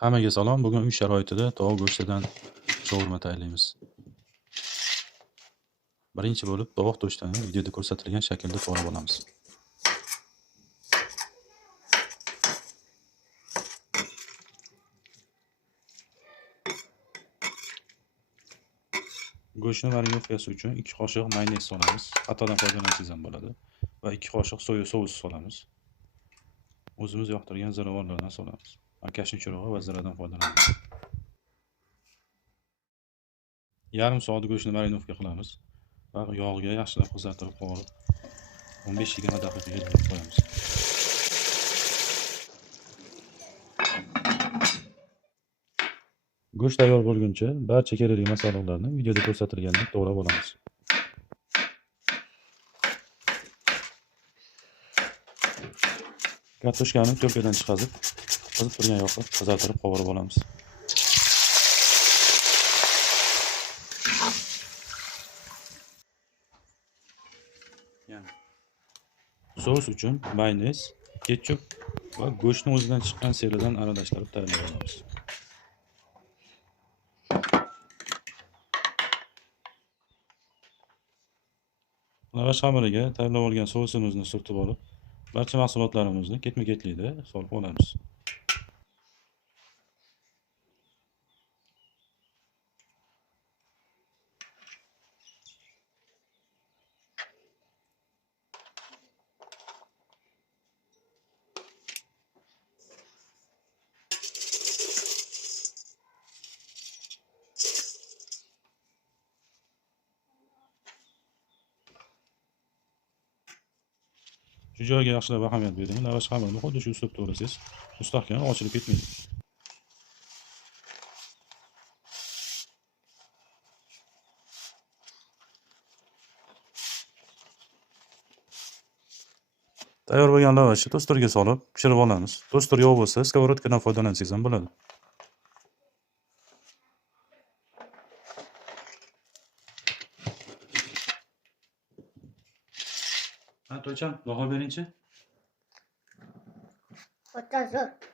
Hammaga salom. Bugun uy sharoitida tovuq go'shtidan shaurma tayyorlaymiz. Birinchi bo'lib tovuq go'shtini videoda ko'rsatilgan shaklda to'g'rab olamiz. Go'shtni marinovkasi uchun 2 qoshiq mayonez solamiz. Xatodan foydalansangiz ham bo'ladi. Va 2 qoshiq soya sousi solamiz. O'zimiz yoqtirgan ziravorlardan solamiz. Akashni churug'i va ziradan foydalanamiz. Yarim soat go'shtni marinovka qilamiz va yog'ga yaxshilab qizartirib qovurib 15-20 daqiqaga yuvib qo'yamiz. Go'sht tayyor bo'lguncha barcha kerakli masalliqlarni videoda ko'rsatilgandek to'g'rab olamiz. Kartoshkani ko'lkadan chiqarib, qizib turgan yoqda qizartirib qovurib olamiz. Sos uchun mayonez, ketchup va go'shtni o'zidan chiqqan selidan aralashtirib tayyorlab olamiz. Lavash xamiriga tayyorlab olgan sosimizni surtib olib, barcha mahsulotlarimizni ketma-ketlikda solib olamiz. Shu joyga yaxshilab ahamiyat bering. Lavash xamirini xuddi shu uslubda o'rasangiz, mustahkam ochilib ketmaydi. Tayyor bo'lgan lavashni tosterga solib pishirib olamiz. Toster yo'q bo'lsa, skоворodkadan foydalansangiz ham bo'ladi. To'ycham, baho beringchi. O'tazor.